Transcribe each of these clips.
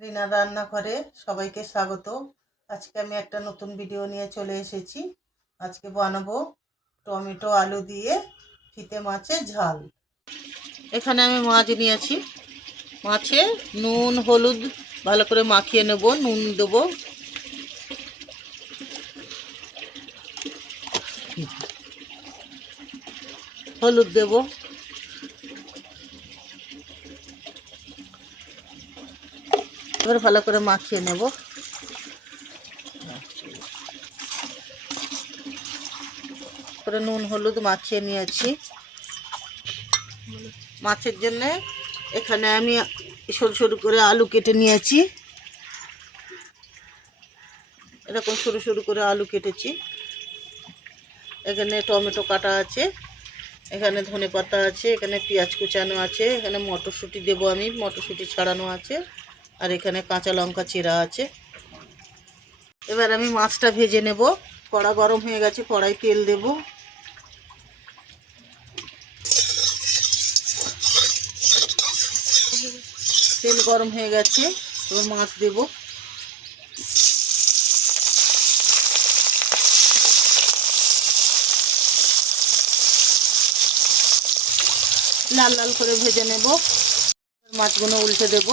রিনার রান্নাঘরে সবাইকে স্বাগত। আজকে আমি একটা নতুন ভিডিও নিয়ে চলে এসেছি। আজকে বানাবো টমেটো আলু দিয়ে ফিতে মাছের ঝাল। এখানে আমি মাছ নিয়েছি। মাছে নুন হলুদ ভালো করে মাখিয়ে নেব। নুন দেবো, হলুদ দেবো, এবার ভালো করে মাখিয়ে নেব। করে নুন হলুদ মাখিয়ে নিয়েছি। মাছের জন্য এখানে আমি সরু সরু করে আলু কেটে নিয়েছি। এরকম সরু সরু করে আলু কেটেছি। এখানে টমেটো কাটা আছে, এখানে ধনেপাতা আছে, এখানে পেঁয়াজ কুচানো আছে, এখানে মটরশুঁটি দেবো, আমি মটরশুঁটি ছাড়ানো আছে, আর এখানে কাঁচা লঙ্কা চিরা আছে। এবার আমি মাছটা ভেজে নেব। কড়া গরম হয়ে গেছে, কড়াই তেল দেব। তেল গরম হয়ে গেছে, এবার মাছ দেব। লাল লাল করে ভেজে নেব। মাছগুলো উল্টে দেব।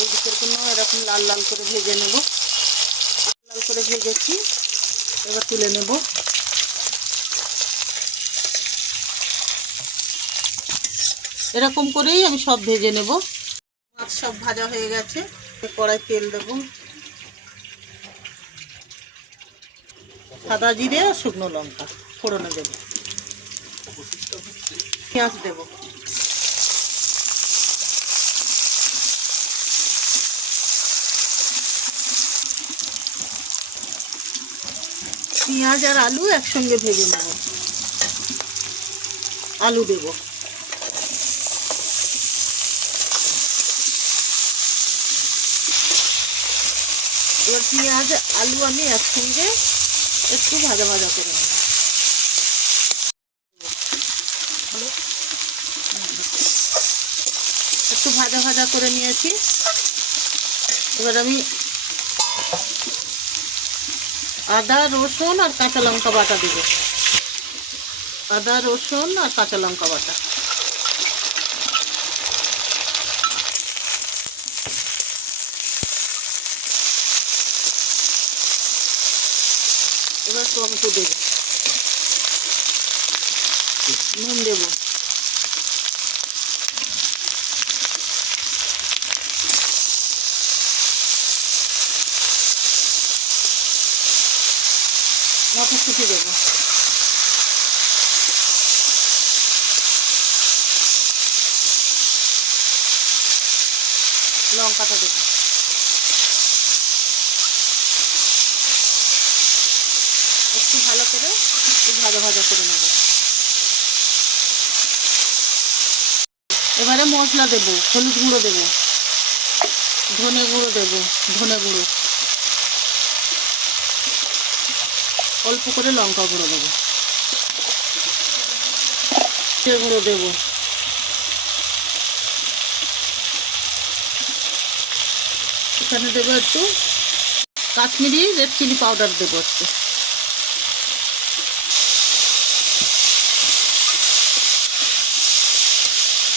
এই দিকেরগুলো এরকম লাল লাল করে ভেজে নেব। লাল করে ভেজেছি, এবার তুলে নেব। এরকম করেই আমি সব ভেজে নেব। মাছ সব ভাজা হয়ে গেছে, কড়াই তেল দেব। সাদা জিরে আর শুকনো লঙ্কা ফোড়নে দেব। পেঁয়াজ দেব। পেঁয়াজ আর আলু একসঙ্গে ভেজে নেব। আলু দেব। এবার পেঁয়াজ আলু আমি একসঙ্গে একটু ভাজা ভাজা করে নেব। একটু ভাজা ভাজা করে নিয়েছি। এবার আমি আদা রসুন আর কাঁচা লঙ্কা বাটা দেব। আদা রসুন আর কাঁচা লঙ্কা বাটা। এবার টমেটো দেব, নুন দেব, মটরশুঁটি দেব, লঙ্কাটা দেব। একটু ভালো করে একটু ভাজা ভাজা করে নেব। এবারে মশলা দেব। হলুদ গুঁড়ো দেব, ধনে গুঁড়ো দেব, ধনে গুঁড়ো, অল্প করে লঙ্কা গুঁড়ো দেবো, জিরে গুঁড়ো দেব, এখানে দেবো একটু কাশ্মীরি রেড চিলি পাউডার দেবো,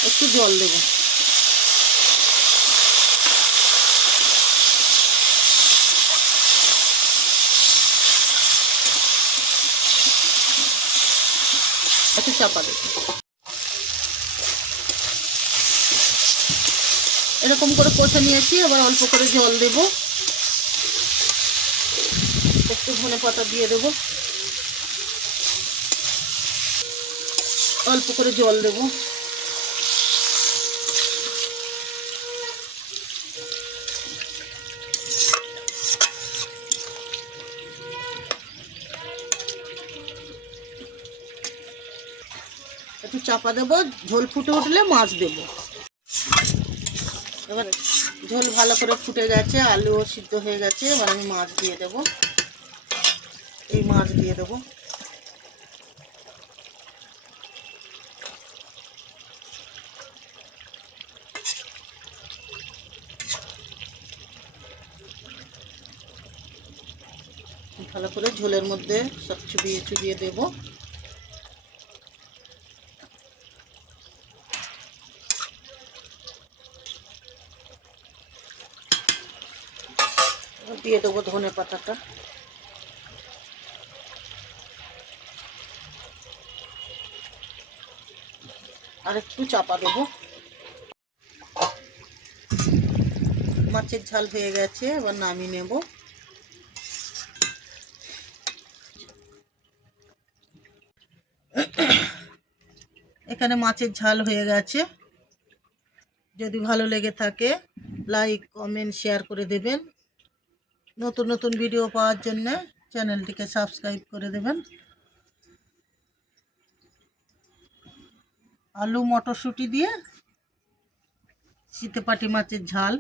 একটু জল দেব। একটু চাপা দেব। এরকম করে কষে নিয়েছি। এবার অল্প করে জল দেব। একটু ধনেপাতা দিয়ে দেব। অল্প করে জল দেব। একটু চাপা দেব। ঝোল ফুটে উঠলে মাছ দেব। এবার ঝোল ভালো করে ফুটে গেছে, আলুও সিদ্ধ হয়ে গেছে। এবার আমি মাছ দিয়ে দেব। এই মাছ দিয়ে দেবো। ভালো করে ঝোলের মধ্যে সব চুবিয়ে চুবিয়ে দেবো। দিয়ে দেবো ধনে পাতাটা। আর একটু চাপা দেবো। মাছের ঝাল হয়ে গেছে, এবার নামিয়ে নেব। এখানে মাছের ঝাল হয়ে গেছে। যদি ভালো লেগে থাকে লাইক কমেন্ট শেয়ার করে দেবেন। নতুন নতুন ভিডিও পাওয়ার জন্য চ্যানেলটিকে সাবস্ক্রাইব করে দেবেন। আলু মটরশুঁটি দিয়ে শীতে পাটি মাছের ঝাল